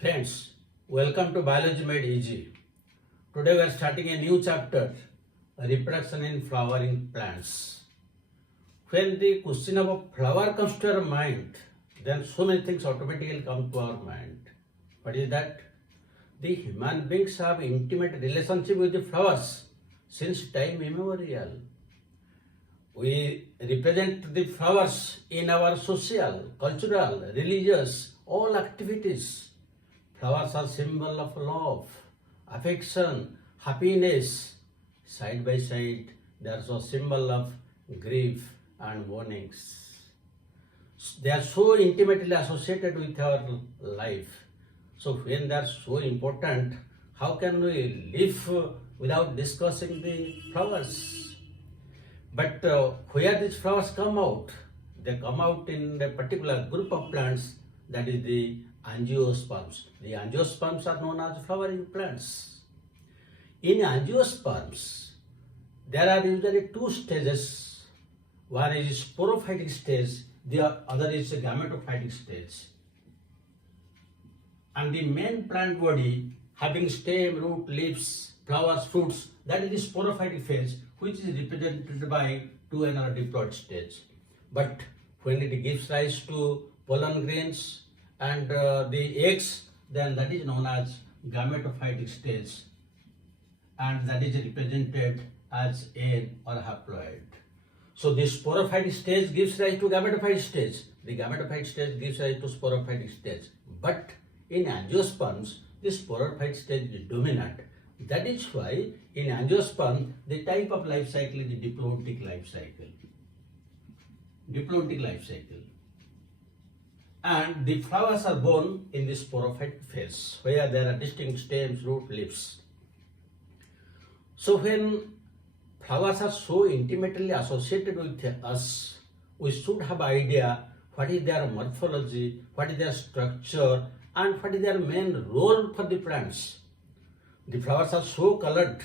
Friends, welcome to Biology Made Easy. Today we are starting a new chapter, Reproduction in Flowering Plants. When the question of a flower comes to our mind, then so many things automatically come to our mind. What is that? The human beings have intimate relationship with the flowers since time immemorial. We represent the flowers in our social, cultural, religious, all activities. Flowers are symbol of love, affection, happiness. Side by side, they are also symbol of grief and mournings. They are so intimately associated with our life. So when they are so important, how can we live without discussing the flowers? But where these flowers come out? They come out in a particular group of plants, that is the angiosperms. The angiosperms are known as flowering plants. In angiosperms, there are usually two stages. One is sporophytic stage, the other is gametophytic stage. And the main plant body having stem, root, leaves, flowers, fruits, that is the sporophytic phase, which is represented by two another diploid stage. But when it gives rise to pollen grains and the eggs, then that is known as gametophytic stage, and that is represented as N or haploid. So the sporophytic stage gives rise to gametophytic stage. The gametophytic stage gives rise to sporophytic stage. But in angiosperms, the sporophytic stage is dominant. That is why in angiosperm, the type of life cycle is the diploitic life cycle. Diploitic life cycle. And the flowers are born in the sporophytic phase, where there are distinct stems, root, leaves. So when flowers are so intimately associated with us, we should have idea what is their morphology, what is their structure, and what is their main role for the plants. The flowers are so colored,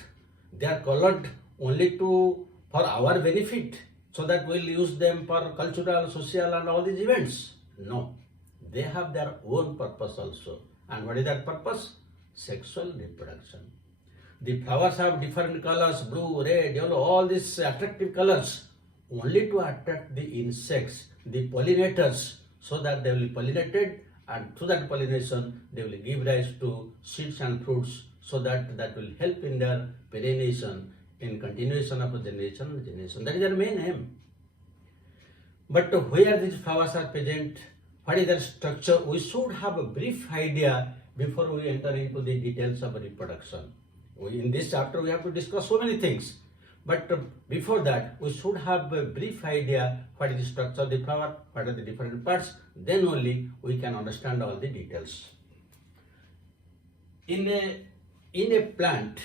they are colored only for our benefit, so that we'll use them for cultural, social and all these events. No, they have their own purpose also. And what is that purpose? Sexual reproduction. The flowers have different colors, blue, red, yellow, all these attractive colors, only to attract the insects, the pollinators, so that they will be pollinated, and through that pollination they will give rise to seeds and fruits, so that will help in their pollination, in continuation of generation and generation. That is their main aim. But where these flowers are present, what is their structure, we should have a brief idea before we enter into the details of reproduction. In this chapter we have to discuss so many things, but before that we should have a brief idea what is the structure of the flower, what are the different parts, then only we can understand all the details. In a plant,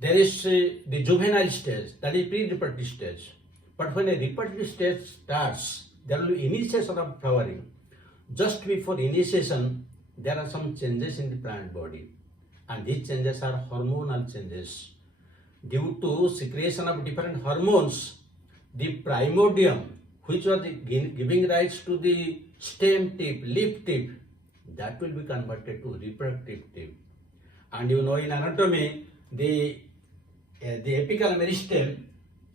there is the juvenile stage, that is pre-reproductive stage. But when a reproductive stage starts, there will be initiation of flowering. Just before initiation, there are some changes in the plant body, and these changes are hormonal changes. Due to secretion of different hormones, the primordium, which was giving rise to the stem tip, leaf tip, that will be converted to reproductive tip. And you know, in anatomy, the apical meristem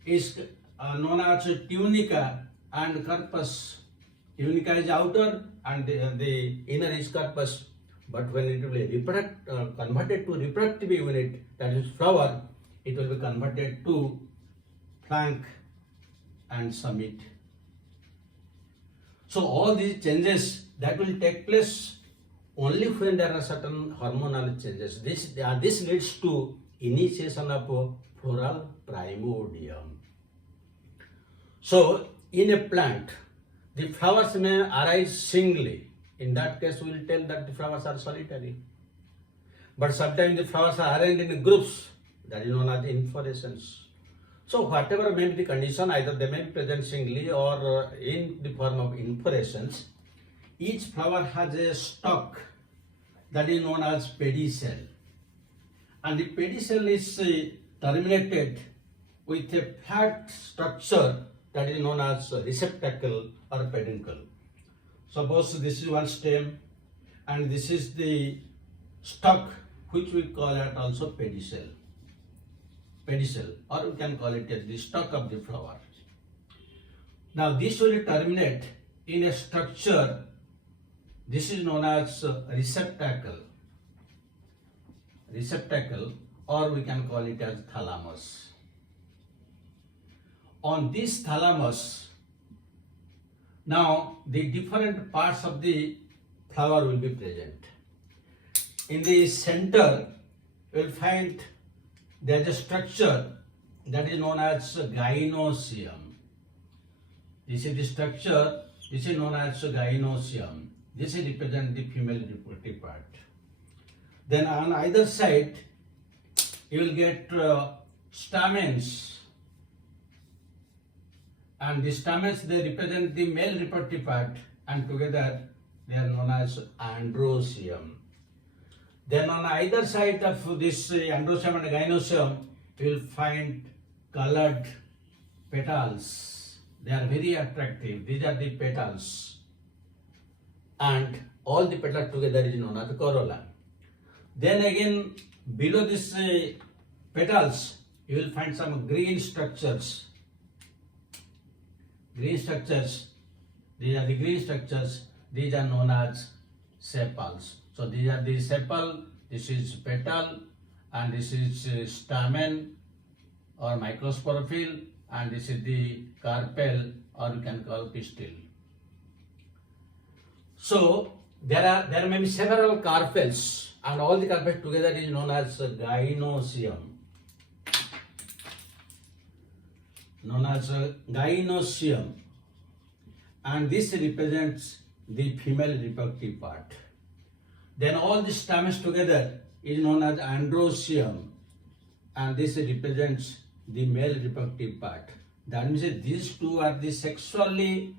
is known as tunica and corpus. Tunica is outer and the inner is corpus. But when it will be converted to reproductive unit, that is flower, it will be converted to flank and summit. So all these changes that will take place only when there are certain hormonal changes. This leads to initiation of floral primordium. So in a plant, the flowers may arise singly. In that case, we will tell that the flowers are solitary. But sometimes the flowers are arranged in groups, that is known as inflorescence. So whatever may be the condition, either they may be present singly or in the form of inflorescence. Each flower has a stalk that is known as pedicel. And the pedicel is terminated with a flat structure that is known as receptacle or peduncle. Suppose this is one stem and this is the stalk, which we call it also pedicel, or we can call it as the stalk of the flower. Now this will terminate in a structure. This is known as receptacle, or we can call it as thalamus. On this thalamus, now the different parts of the flower will be present. In the center, you will find there is a structure that is known as gynoecium. This is the structure, this is known as gynoecium. This represents the female reproductive part. Then on either side, you will get stamens, and the stamens, they represent the male reproductive part, and together they are known as androecium. Then on either side of this androecium and gynoecium, you will find colored petals. They are very attractive. These are the petals, and all the petals together is known as corolla. Then again, below this petals, you will find some green structures. These are the green structures. These are known as sepals. So these are the sepal, this is petal, and this is stamen or microsporophyll, and this is the carpel, or you can call pistil. So there may be several carpels, and all the carpels together is known as gynoecium. And this represents the female reproductive part. Then all the stamens together is known as androecium, and this represents the male reproductive part. That means these two are the sexually,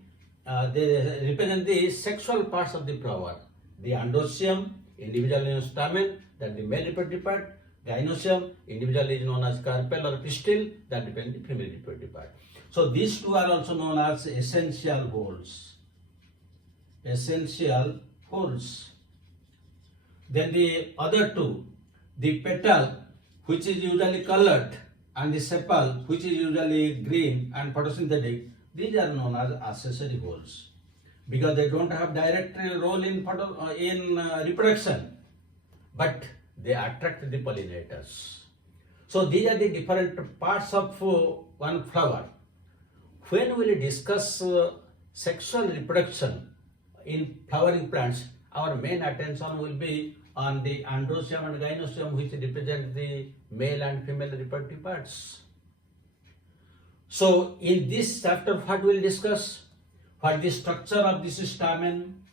they represent the sexual parts of the flower. The androecium, individual stamen, that the male reproductive part. Gynoecium, individual is known as carpel or pistil, that depends on the female reproductive part. So these two are also known as essential holes. Then the other two, the petal, which is usually colored, and the sepal, which is usually green and photosynthetic, these are known as accessory holes, because they don't have direct role in reproduction, but they attract the pollinators. So these are the different parts of one flower. When we will discuss sexual reproduction in flowering plants, our main attention will be on the androecium and gynoecium, which represent the male and female reproductive parts. So in this chapter, what we will discuss? What is the structure of this stamen,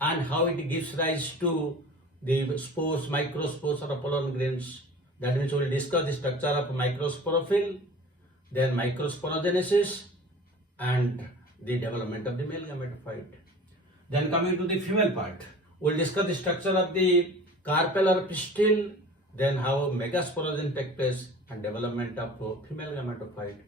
and how it gives rise to the spores, microspores or pollen grains. That means we will discuss the structure of microsporophyll, then microsporogenesis, and the development of the male gametophyte. Then coming to the female part, we will discuss the structure of the carpel or pistil, then how megasporogen takes place and development of female gametophyte.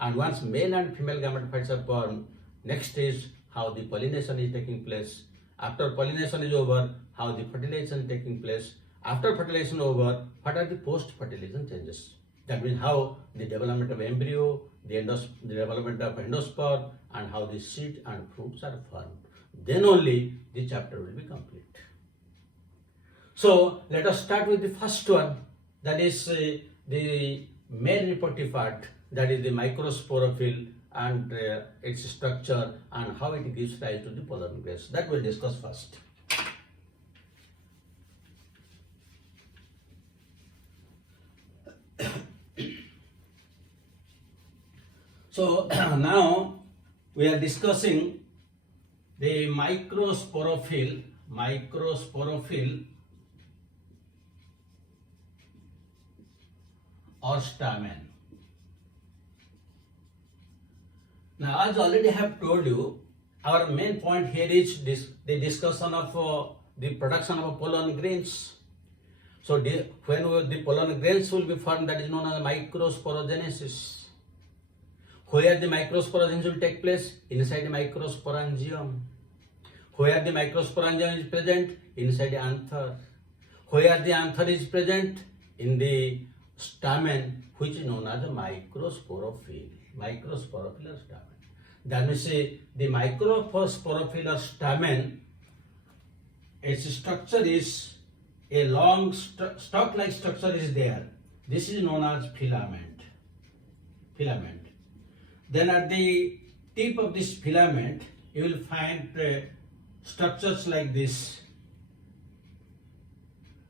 And once male and female gametophytes are born, next is how the pollination is taking place. After pollination is over, how the fertilization is taking place. After fertilization over, what are the post-fertilization changes? That means how the development of embryo, the development of endospore, and how the seed and fruits are formed. Then only the chapter will be complete. So let us start with the first one, that is the male reproductive part, that is the microsporophyll, and its structure and how it gives rise to the pollen grains. That we'll discuss first. So now we are discussing the microsporophyll or stamen. Now, as already have told you, our main point here is the discussion of the production of pollen grains. So when the pollen grains will be formed, that is known as microsporogenesis. Where the microsporogenesis will take place? Inside the microsporangium. Where the microsporangium is present? Inside the anther. Where the anther is present? In the stamen, which is known as a microsporophyll. Microsporophyll stamen. That means the microsporophyll stamen, its structure is a long stalk-like structure is there. This is known as filament. Then at the tip of this filament, you will find structures like this.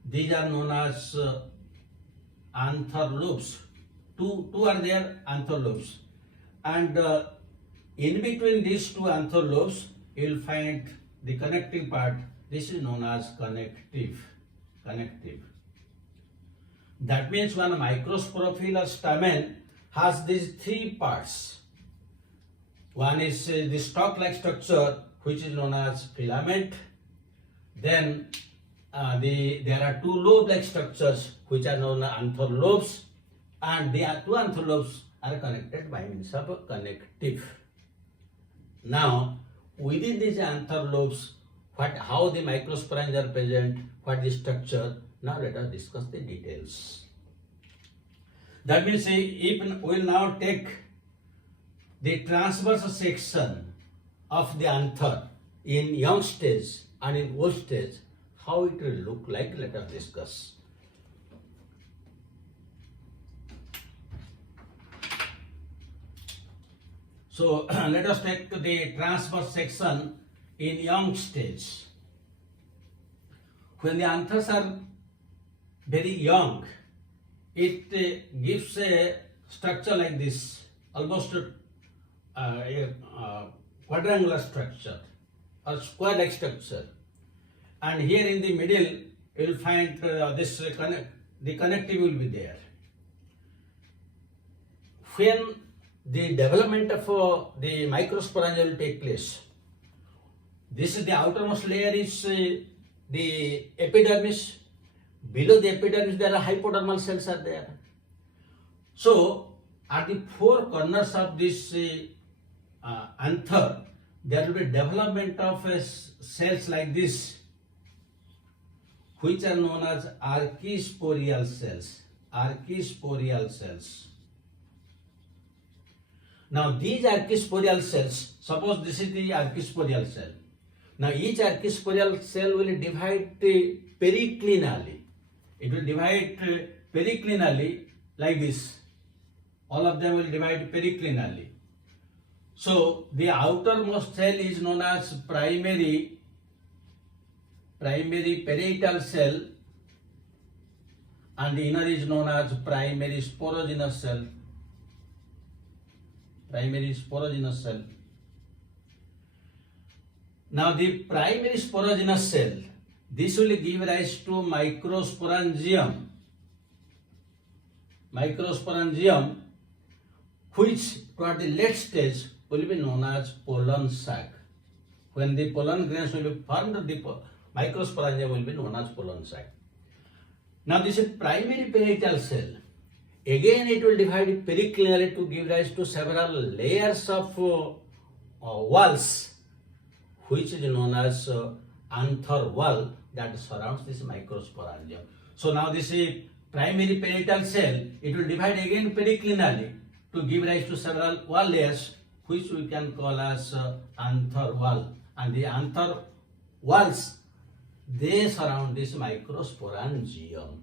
These are known as anther loops. Two are there, anther loops. And in between these two anther loops, you will find the connecting part. This is known as connective. That means when a microsporophyll stamen has these three parts. One is the stalk-like structure, which is known as filament. Then there are two lobe-like structures, which are known as anther lobes, and the two anther lobes are connected by means of connective. Now, within these anther lobes, how the microsporangia are present, what is structure. Now let us discuss the details. That means if we will now take the transverse section of the anther in young stage and in old stage, how it will look like, let us discuss. So let us take the transverse section in young stage. When the anthers are very young, it gives a structure like this, almost a quadrangular structure or square-like structure. And here in the middle, you will find the connective will be there. When the development of the microsporangia will take place, this is the outermost layer is the epidermis. Below the epidermis, there are hypodermal cells are there. So, at the four corners of this anther, there will be development of cells like this, which are known as archesporial cells. Now, these archesporial cells, suppose this is the archesporial cell. Now, each archesporial cell will divide periclinally. It will divide periclinally like this. All of them will divide periclinally. So, the outermost cell is known as primary parietal cell, and the inner is known as primary sporogenous cell. Now, the primary sporogenous cell, this will give rise to microsporangium, which toward the late stage will be known as pollen sac. When the pollen grains will be formed, the microsporangium will be known as pollen sac. Now, this is primary parietal cell. Again, it will divide periclinally to give rise to several layers of walls, which is known as anther wall that surrounds this microsporangium. So now this is primary parietal cell. It will divide again periclinally to give rise to several wall layers, which we can call as anther wall. And the anther walls, they surround this microsporangium.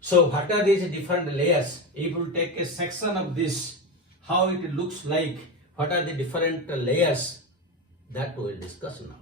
So what are these different layers? If you take a section of this, how it looks like, what are the different layers, that we will discuss now.